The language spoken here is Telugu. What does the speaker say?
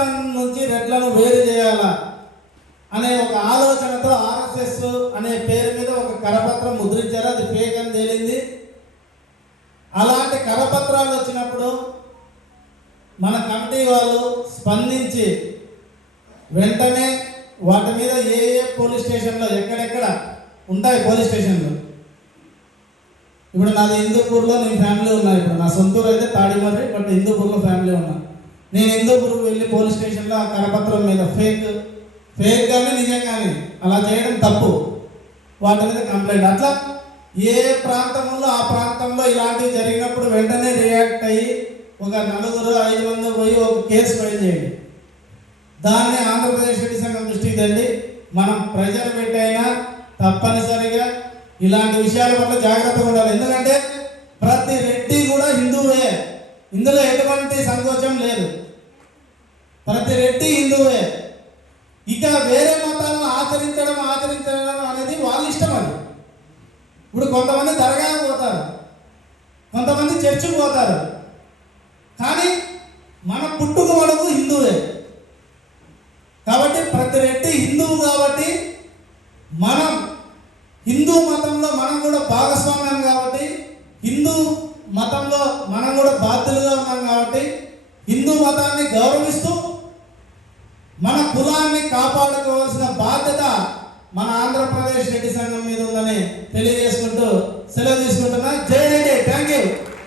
హిందుస్థాన్ నుంచి రెడ్లను వేరు చేయాలా అనే ఒక ఆలోచనతో ఆర్ఎస్ఎస్ అనే పేరు మీద ఒక కరపత్రం ముద్రించారు. అది ఫేక్ అని తేలింది. అలాంటి కరపత్రాలు వచ్చినప్పుడు మన కమిటీ వాళ్ళు స్పందించి వెంటనే వాటి మీద ఏ పోలీస్ స్టేషన్లో ఎక్కడెక్కడ ఉంటాయి పోలీస్ స్టేషన్లు. ఇప్పుడు నాది హిందూపూర్లో నేను ఫ్యామిలీ ఉన్నా. ఇప్పుడు నా సొంతూరు అయితే తాడిమర్రి, బట్ హిందూపూర్లో ఫ్యామిలీ ఉన్నా. నేను హిందూపూర్కి వెళ్ళి పోలీస్ స్టేషన్లో ఆ కరపత్రం మీద ఫేక్ కానీ నిజంగానే అలా చేయడం తప్పు. వాటి మీద కంప్లైంట్. అట్లా ఏ ప్రాంతంలో ఆ ప్రాంతంలో ఇలాంటివి జరిగినప్పుడు వెంటనే రియాక్ట్ అయ్యి ఒక 4-5 మంది పోయి ఒక కేసు ఫైల్ చేయండి. దాన్ని ఆంధ్రప్రదేశ్ రెడ్డి సంఘం దృష్టికి తెండి మనం ప్రెజర్ పెట్టైనా తప్పనిసరిగా ఇలాంటి విషయాల పట్ల జాగ్రత్తగా ఉండాలి. ఎందుకంటే ప్రతి రెడ్డి కూడా హిందువే, ఇందులో ఎటువంటి సంకోచం లేదు. ప్రతి రెడ్డి హిందువే. ఇక వేరే మతాలను ఆచరించడం అనేది వాళ్ళ ఇష్టం. అది ఇప్పుడు కొంతమంది దర్గాకు పోతారు, కొంతమంది చర్చికి పోతారు, కానీ మన పుట్టుక వరకు హిందువే. కాబట్టి ప్రతి రెడ్డి హిందువు. కాబట్టి మనం హిందూ మతంలో మనం కూడా భాగస్వామ్యం, కాబట్టి హిందూ మతంలో మనం కూడా బాధ్యులుగా ఉన్నాం. కాబట్టి హిందూ మతాన్ని గౌరవిస్తూ మన కులాన్ని కాపాడుకోవాల్సిన బాధ్యత మన ఆంధ్రప్రదేశ్ రెడ్డి సంఘం మీద ఉందని తెలియజేసుకుంటూ సెలవు తీసుకుంటున్నా. జై రెడ్డి. Thank you.